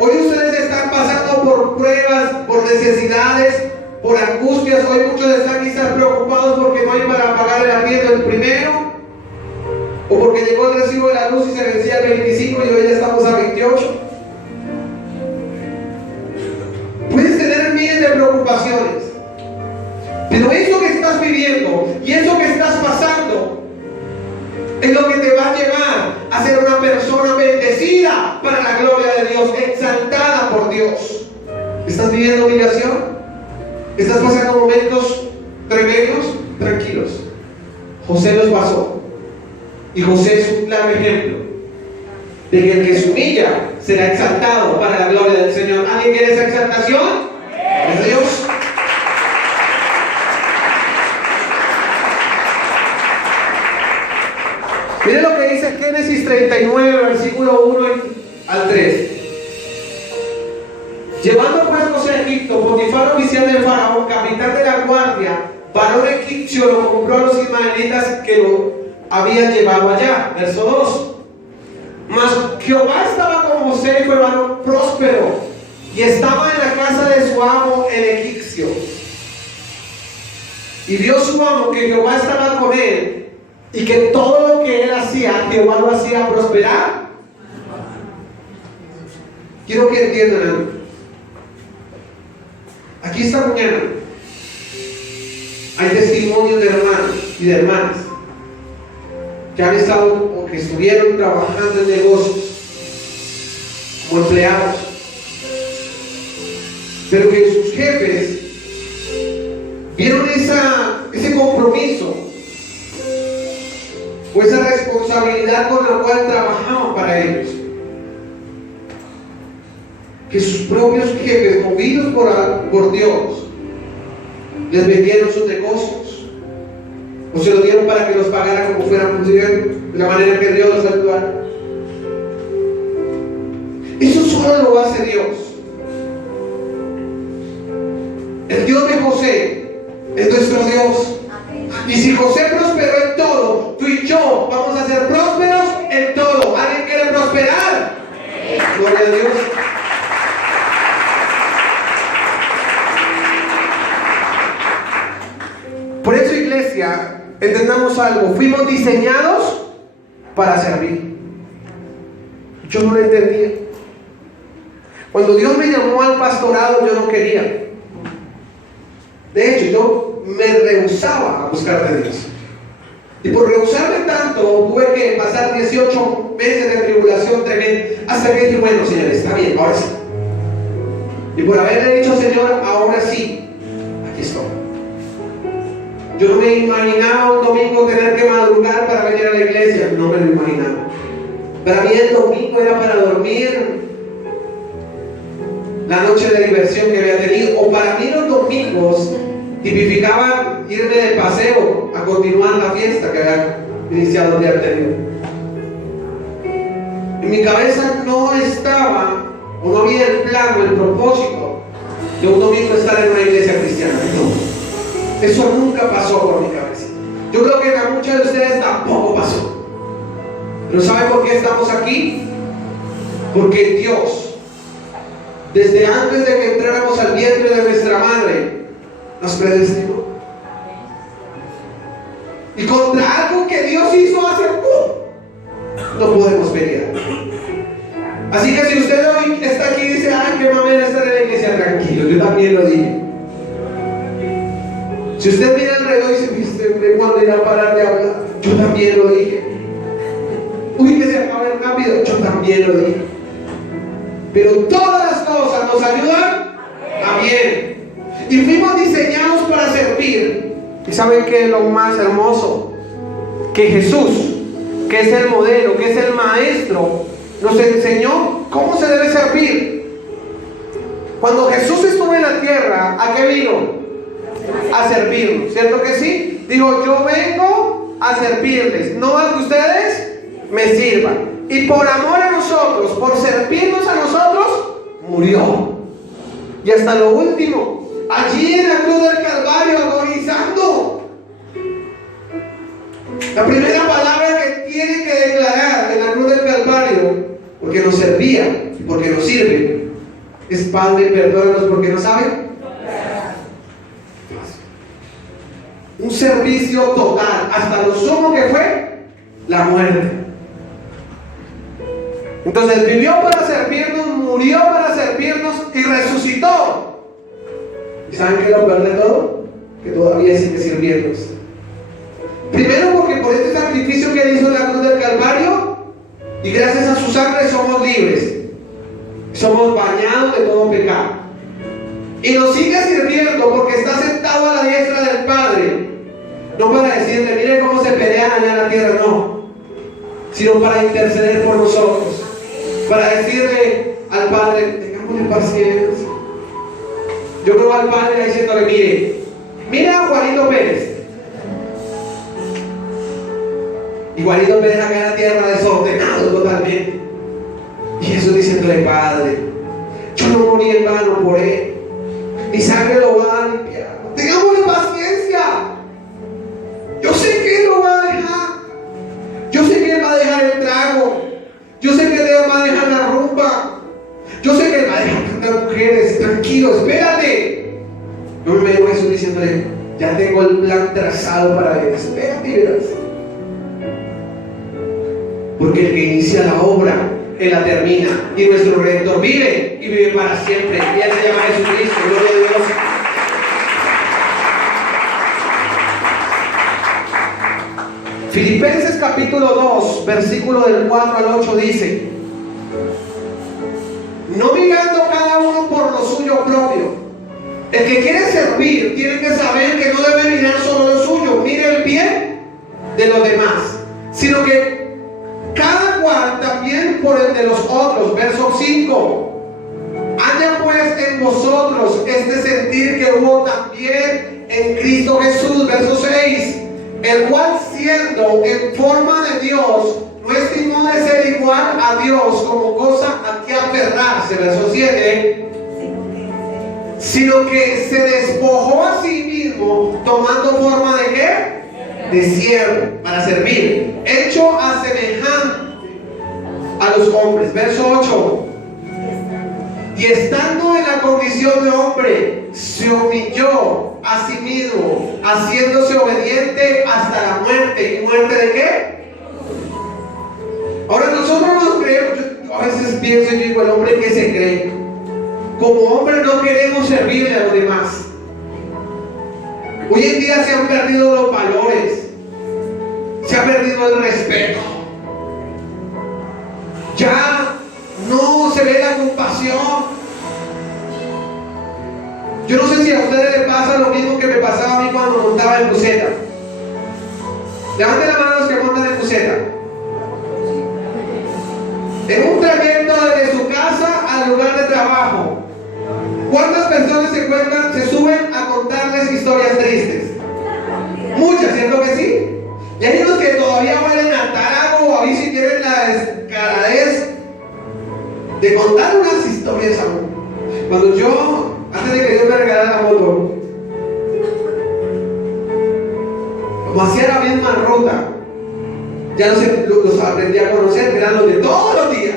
Hoy ustedes están pasando por pruebas, por necesidades, por angustias. Hoy muchos están quizás preocupados porque no hay para pagar el arriendo el primero, o porque llegó el recibo de la luz y se vencía el 25 y hoy ya estamos a 28. Puedes tener miles de preocupaciones, pero eso que estás viviendo y eso que estás pasando es lo que te va a llevar a ser una persona bendecida para la gloria de Dios, exaltada por Dios. ¿Estás viviendo humillación? ¿Estás pasando momentos tremendos? Tranquilos. José los pasó. Y José es un claro ejemplo de que el que se humilla será exaltado para la gloria del Señor. ¿Alguien quiere esa exaltación? Es Dios. Miren lo que dice Génesis Génesis 39, versículo 1 al 3. Llevando pues José a Egipto, Potifar, oficial del faraón, capitán de la guardia, varón egipcio, lo compró a los ismaelitas que lo habían llevado allá. Verso 2. Mas Jehová estaba con José y fue varón próspero, y estaba en la casa de su amo el egipcio. Y vio su amo que Jehová estaba con él, y que todo lo que él hacía, Jehová lo hacía prosperar. Quiero que entiendan algo. Aquí esta mañana hay testimonios de hermanos y de hermanas que han estado o que estuvieron trabajando en negocios como empleados, pero que sus jefes vieron ese compromiso o esa responsabilidad con la cual trabajaban para ellos, que sus propios jefes, movidos por Dios, les vendieron sus negocios o se los dieron para que los pagaran como fueran pudiendo, de la manera que Dios los ayudara. Eso solo lo hace Dios. El Dios de José es nuestro Dios. Y si José prosperó en todo, tú y yo vamos a ser prósperos en todo. ¿Alguien quiere prosperar? Gloria a Dios. Por eso, iglesia, entendamos algo. Fuimos diseñados para servir. Yo no lo entendía. Cuando Dios me llamó al pastorado, yo no quería. De hecho, yo me rehusaba a buscar de Dios. Y por rehusarme tanto, tuve que pasar 18 meses de tribulación tremenda, hasta que dije, bueno, Señor, está bien, ahora sí. Y por haberle dicho, Señor, ahora sí, aquí estoy. Yo no me imaginaba un domingo tener que madrugar para venir a la iglesia. No me lo imaginaba. Para mí el domingo era para dormir la noche de diversión que había tenido. O para mí los domingos tipificaban irme de paseo a continuar la fiesta que había iniciado el día anterior. En mi cabeza no estaba, o no había el plan o el propósito de un domingo estar en una iglesia cristiana. No. Eso nunca pasó por mi cabeza. Yo creo que a muchos de ustedes tampoco pasó. Pero ¿saben por qué estamos aquí? Porque Dios, desde antes de que entráramos al vientre de nuestra madre, nos predestinó. Y contra algo que Dios hizo hace no podemos pelear. Así que si usted hoy está aquí y dice, ay, qué mamera estar en la iglesia, tranquilo, yo también lo dije. Si usted mira alrededor y dice, ¿viste cuándo irá a parar de hablar? Yo también lo dije. Uy, que se acabe rápido, yo también lo dije. Pero todas las cosas nos ayudan a bien. Y fuimos diseñados para servir. ¿Y saben qué es lo más hermoso? Que Jesús, que es el modelo, que es el maestro, nos enseñó cómo se debe servir. Cuando Jesús estuvo en la tierra, ¿a qué vino? A servirnos, ¿cierto que sí? Digo, yo vengo a servirles, no a que ustedes me sirvan. Y por amor a nosotros, por servirnos a nosotros, murió. Y hasta lo último, allí en la cruz del Calvario, agonizando. La primera palabra que tiene que declarar en la cruz del Calvario, porque nos servía, porque nos sirve, es: Padre, perdónanos porque no saben. Un servicio total, hasta lo sumo que fue la muerte. Entonces vivió para servirnos, murió para servirnos y resucitó. ¿Y saben qué es lo peor de todo? Que todavía sigue sirviéndonos. Primero, porque por este sacrificio que hizo en la cruz del Calvario, y gracias a su sangre somos libres, somos bañados de todo pecado. Y nos sigue sirviendo porque está sentado a la diestra del Padre. No para decirle, mire cómo se pelean allá en la tierra, no, sino para interceder por nosotros, para decirle al Padre, tengámosle paciencia. Yo creo al Padre diciéndole, mire a Juanito Pérez, y Igualito me deja caer a tierra desordenado totalmente. Y Jesús diciéndole: Padre, yo no morí en vano por él, mi sangre lo va a limpiar. Tengámosle paciencia. Yo sé que él lo va a dejar. Yo sé que él va a dejar el trago. Yo sé que él va a dejar la rumba. Yo sé que él va a dejar tantas mujeres. Tranquilo, espérate. No me veo Jesús diciéndole: ya tengo el plan trazado para él. Espérate y verás. Porque el que inicia la obra, él la termina. Y nuestro Redentor vive y vive para siempre. Y él se llama Jesucristo. Gloria a Dios. Filipenses capítulo 2, versículo del 4 al 8 dice: no mirando cada uno por lo suyo propio. El que quiere servir tiene que saber que no debe mirar solo lo suyo, mire el bien de los demás, sino que cada cual también por el de los otros. Verso 5: haya pues en vosotros este sentir que hubo también en Cristo Jesús. Verso 6: el cual siendo en forma de Dios, no estimó de ser igual a Dios como cosa a que aferrarse. Verso 7: sino que se despojó a sí mismo, tomando forma de ¿qué? De siervo, para servir, hecho a semejante a los hombres. Verso 8: y estando en la condición de hombre, se humilló a sí mismo, haciéndose obediente hasta la muerte. ¿Y muerte de qué? Ahora nosotros nos creemos, yo a veces pienso y digo: el hombre que se cree. Como hombre no queremos servirle a los demás. Hoy en día se han perdido los valores, se ha perdido el respeto, ya no se ve la compasión. Yo no sé si a ustedes les pasa lo mismo que me pasaba a mí cuando montaba en buseta. Levanten la mano los que montan en buseta. En un trayecto desde su casa al lugar de trabajo, ¿cuántas personas se suben a contarles historias tristes? Muchas, ¿cierto que sí? Y hay unos que todavía huelen a táramo, a mí si tienen la descaradez de contar unas historias aún. Cuando yo, antes de que Dios me regalara la moto, como hacía la misma ruta, ya los aprendí a conocer, eran los de todos los días.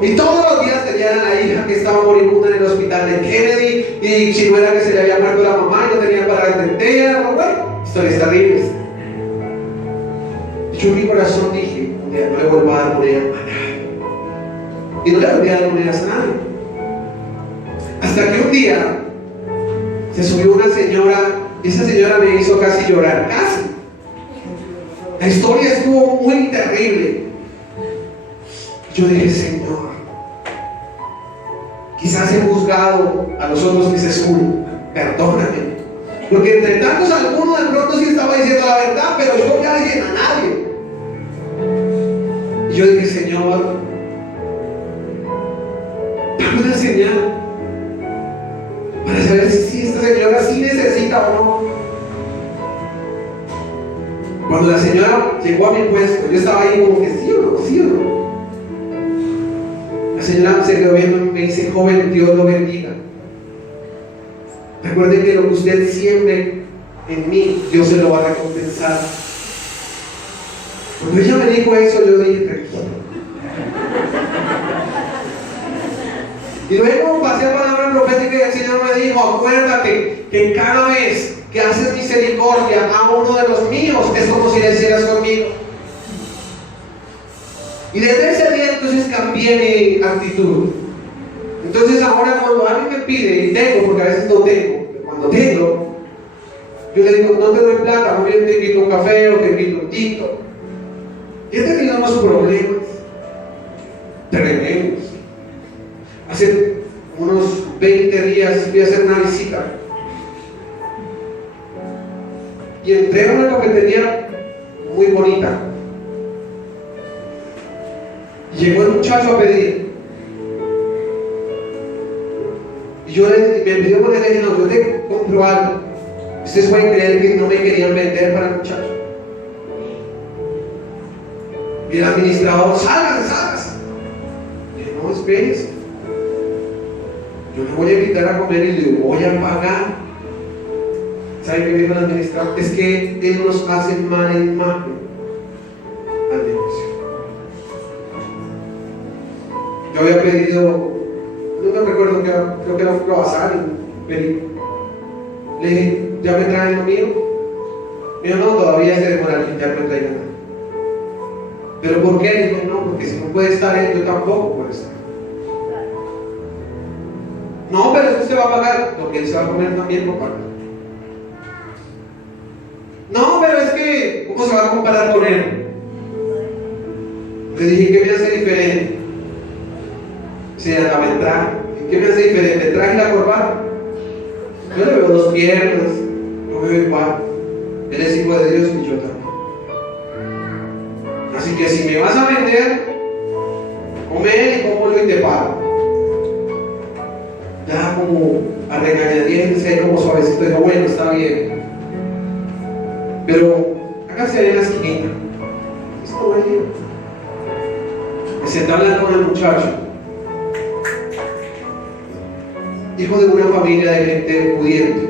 Y todos los días tenían a la hija que estaba moribunda en el hospital de Kennedy, y chimuela que se le había muerto la mamá y no tenía para atender. Bueno, historias terribles. Yo en mi corazón dije: un día no le vuelvo a dar monedas a nadie. Y no le volví a dar monedas a nadie. Hasta que un día se subió una señora, y esa señora me hizo casi llorar, casi. La historia estuvo muy terrible. Yo dije: Señor, quizás he juzgado a los otros que se suben, perdóname. Porque entre tantos algunos de pronto sí estaba diciendo la verdad, pero yo ya dije a nadie. Y yo dije: Señor, dame una señal para saber si esta señora sí necesita o no. Cuando la señora llegó a mi puesto, yo estaba ahí como que sí o no, sí o no. La señora se quedó viendo y me dice: joven, Dios lo bendiga. Recuerde que lo que usted siembre en mí, Dios se lo va a recompensar. Cuando ella me dijo eso, yo dije: tranquilo. Y luego pasé a palabra profética y el Señor me dijo: acuérdate que cada vez que haces misericordia a uno de los míos, es como si le hicieras conmigo. Y desde ese día entonces cambié mi actitud. Entonces ahora cuando alguien me pide, y tengo, porque a veces no tengo, pero cuando tengo, yo le digo: no te doy plata, yo te quito un café o te quito un tito. Y he tenido unos problemas tremendos. Hace unos 20 días fui a hacer una visita y entré a lo que tenía muy bonita. Llegó el muchacho a pedir y yo me pidió porque le dije: no, yo te compro algo. Ustedes pueden creer que no me querían vender para el muchacho. Y el administrador, sálgase. Dije, no, espérese. Yo le voy a invitar a comer y le voy a pagar. ¿Sabe qué me dijo el administrador? Es que él nos hace mala imagen al negocio. Yo había pedido, no me recuerdo, creo que era un croissant, un perico. Le dije, ¿ya me traen lo mío? Me dijo, no, todavía se demora que ya me traigan nada. ¿Pero por qué? Le dije, no, porque si no puede estar él, yo tampoco puedo estar. No, pero eso usted va a pagar. Lo que él se va a comer también lo paga. No, pero es que, ¿cómo se va a comparar con él? Le dije, ¿qué me hace diferente? Sí, hasta me traje. ¿Qué me hace diferente? ¿Me traje la corbata? Yo le veo dos piernas, lo veo igual. Él es hijo de Dios y yo también. Así que si me vas a vender, come y cómelo y te pago. Ya como a regañadientes, ahí como suavecito, dijo, bueno, está bien. Pero hágase ahí en la esquina. Esto ahí. Me senté hablando con el muchacho, hijo de una familia de gente pudiente.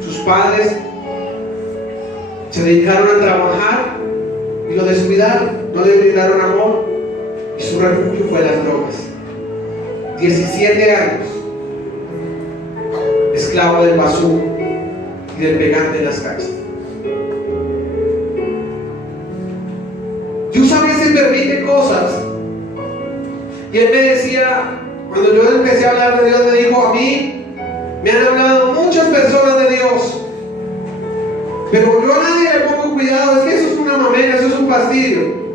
Sus padres se dedicaron a trabajar y lo descuidaron, no le brindaron amor, y su refugio fue las drogas. 17 años, esclavo del basú y del pegante en las calles. Dios a veces permite cosas. Y él me decía, cuando yo empecé a hablar de Dios, me dijo, a mí me han hablado muchas personas de Dios, pero yo a nadie le pongo cuidado. Es que eso es una mamera, eso es un fastidio.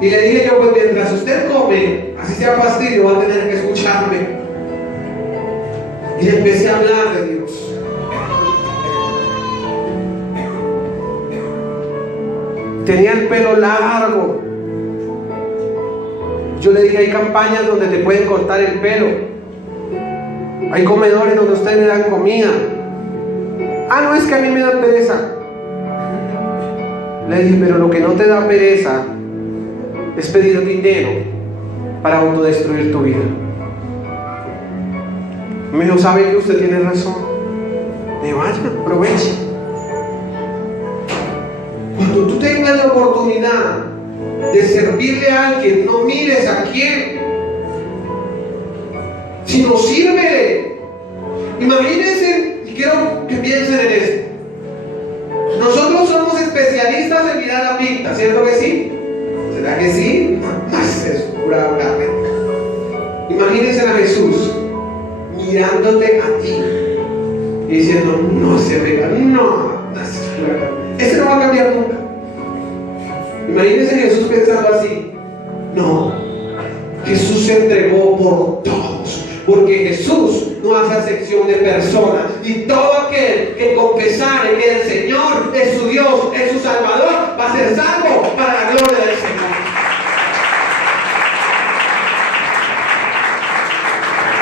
Y le dije yo, pues mientras usted come, así sea fastidio, va a tener que escucharme. Y empecé a hablar de Dios. Tenía el pelo largo. Yo le dije, hay campañas donde te pueden cortar el pelo. Hay comedores donde ustedes le dan comida. Ah, no, es que a mí me da pereza. Le dije, pero lo que no te da pereza es pedir dinero para autodestruir tu vida. Me dijo, ¿sabe que usted tiene razón? Me vaya, aproveche. Cuando tú tengas la oportunidad de servirle a alguien, no mires a quién, sino sírvele. Imagínense, y quiero que piensen en esto. Nosotros somos especialistas en mirar la pinta, ¿cierto que sí? ¿Será que sí? No, es eso, pura carne. Imagínense a Jesús mirándote a ti y diciendo, no se venga, no, ese no va a cambiar nunca. Imagínense a Jesús pensando así. No, Jesús se entregó por todos, porque Jesús no hace acepción de personas, y todo aquel que confesare que el Señor es su Dios, es su Salvador, va a ser salvo para la gloria del Señor.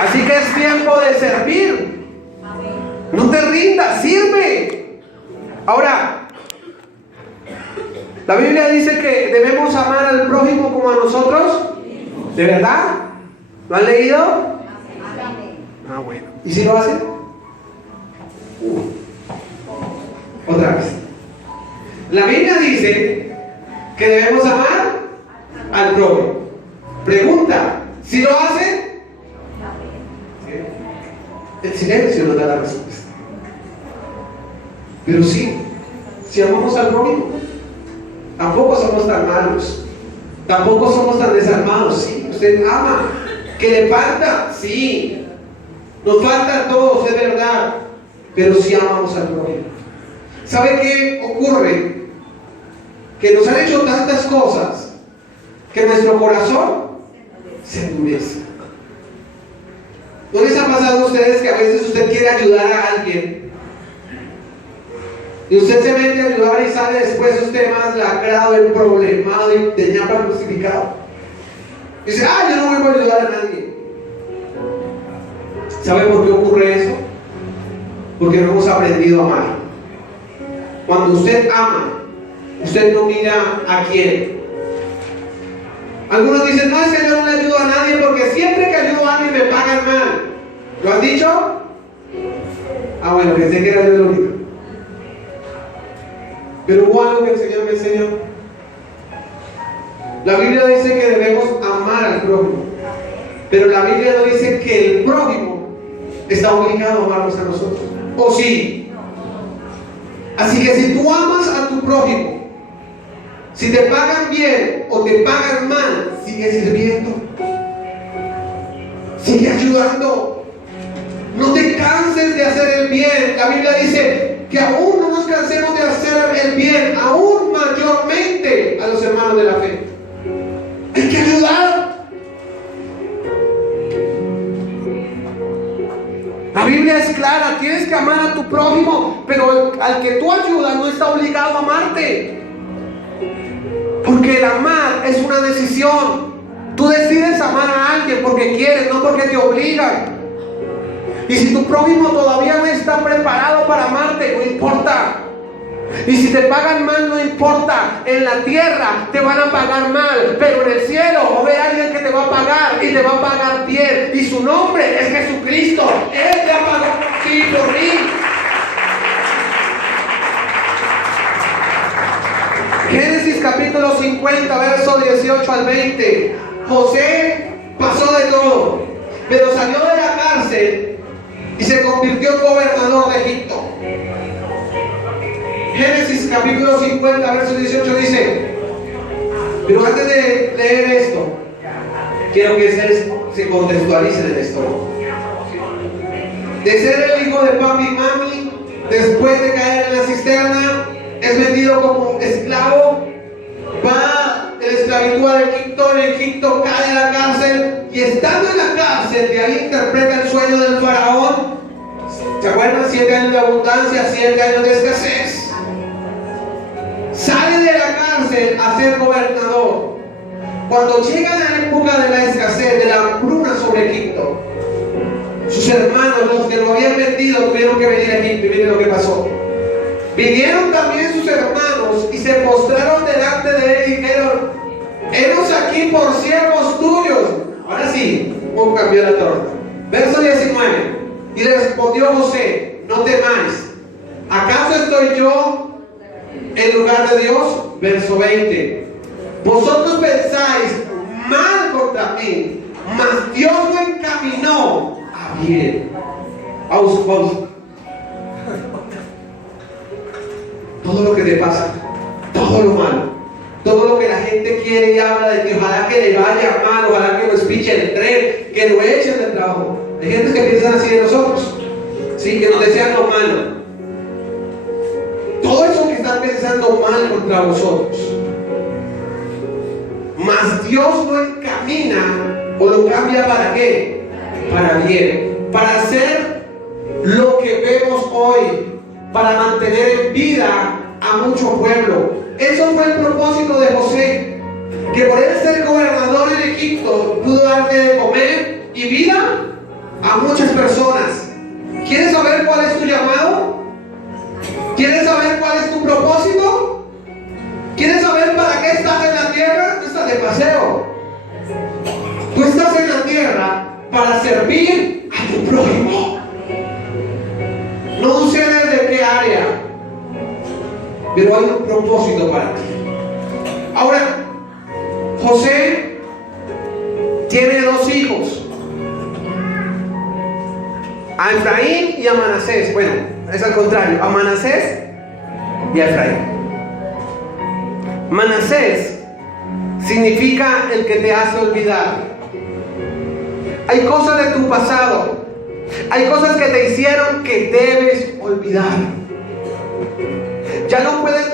Así que es tiempo de servir. No te rindas, sirve. Ahora, la Biblia dice que debemos amar al prójimo como a nosotros. ¿De verdad? ¿Lo han leído? Ah, bueno. ¿Y si lo hacen? Otra vez. La Biblia dice que debemos amar al prójimo. Pregunta, ¿si lo hacen? El silencio nos da la respuesta. Pero sí, si amamos al prójimo, tampoco somos tan malos, tampoco somos tan desarmados. Sí, usted ama. ¿Que le falta? Sí, nos falta a todos, es verdad, pero sí amamos al prójimo. ¿Sabe qué ocurre? Que nos han hecho tantas cosas que nuestro corazón se endurece. ¿No les ha pasado a ustedes que a veces usted quiere ayudar a alguien y usted se mete a ayudar y sale después usted más lacrado, emproblemado y de ñapa crucificado? Y dice, yo no vuelvo a ayudar a nadie. ¿Sabe por qué ocurre eso? Porque no hemos aprendido a amar. Cuando usted ama, usted no mira a quién. Algunos dicen, no, es que yo no le ayudo a nadie porque siempre que ayudo a alguien me pagan mal. ¿Lo han dicho? Ah, bueno, pensé que era yo el único. Pero hubo algo que el Señor me enseñó. La Biblia dice que debemos amar al prójimo, pero la Biblia no dice que el prójimo está obligado a amarnos a nosotros. ¿O sí? Así que si tú amas a tu prójimo, si te pagan bien o te pagan mal, sigue sirviendo, sigue ayudando. No te canses de hacer el bien. La Biblia dice que aún no nos cansemos de hacer el bien, aún mayormente a los hermanos de la fe. Hay que ayudar. La Biblia es clara, tienes que amar a tu prójimo, pero al que tú ayudas no está obligado a amarte. Porque el amar es una decisión. Tú decides amar a alguien porque quieres, no porque te obligan. Y si tu prójimo todavía no está preparado para amarte, no importa. Y si te pagan mal, no importa. En la tierra te van a pagar mal, pero en el cielo va a haber alguien que te va a pagar y te va a pagar bien. Y su nombre es Jesucristo. Él te ha pagado por ti y por mí. Génesis capítulo 50, verso 18 al 20. José pasó de todo, pero salió de la cárcel y se convirtió en gobernador de Egipto. Génesis capítulo 50, verso 18 dice, pero antes de leer esto, quiero que se contextualicen en esto. De ser el hijo de papi y mami, después de caer en la cisterna, es vendido como esclavo, va en esclavitud a Egipto, en Egipto cae en la cárcel, y estando en la cárcel, de ahí interpreta el sueño del faraón. ¿Se acuerdan? 7 años de abundancia, 7 años de escasez. Sale de la cárcel a ser gobernador. Cuando llega la época de la escasez, de la hambruna sobre Egipto, sus hermanos, los que lo habían vendido, tuvieron que venir a Egipto. Y miren lo que pasó. Vinieron también sus hermanos y se postraron delante de él y dijeron, henos aquí por siervos tuyos. Ahora sí, un cambio la torta. Verso 19. Y le respondió José, no temáis, ¿acaso estoy yo en lugar de Dios? Verso 20. Vosotros pensáis mal contra mí, mas Dios lo encaminó a bien. Pausa. Todo lo que te pasa, todo lo malo, todo lo que la gente quiere y habla de ti, ojalá que le vaya mal, ojalá que lo espiche el tren, que lo echen del trabajo. Hay gente que piensa así de nosotros, sí, que nos desean lo malo. Todo eso que están pensando mal contra vosotros, mas Dios lo encamina o lo cambia ¿para qué? Para bien, para hacer lo que vemos hoy, para mantener en vida a mucho pueblo. Eso fue el propósito de José, que por él ser gobernador en Egipto pudo darle de comer y vida a muchas personas. ¿Quieres saber cuál es tu llamado? ¿Quieres saber cuál es tu propósito? ¿Quieres saber para qué estás en la tierra? No estás de paseo. Tú estás en la tierra para servir a tu prójimo. No sé desde qué área, pero hay un propósito para ti. Ahora, José tiene 2 hijos, a Efraín y a Manasés. Bueno, es al contrario, a Manasés y a Efraín. Manasés significa el que te hace olvidar. Hay cosas de tu pasado, hay cosas que te hicieron que debes olvidar. Ya no puedes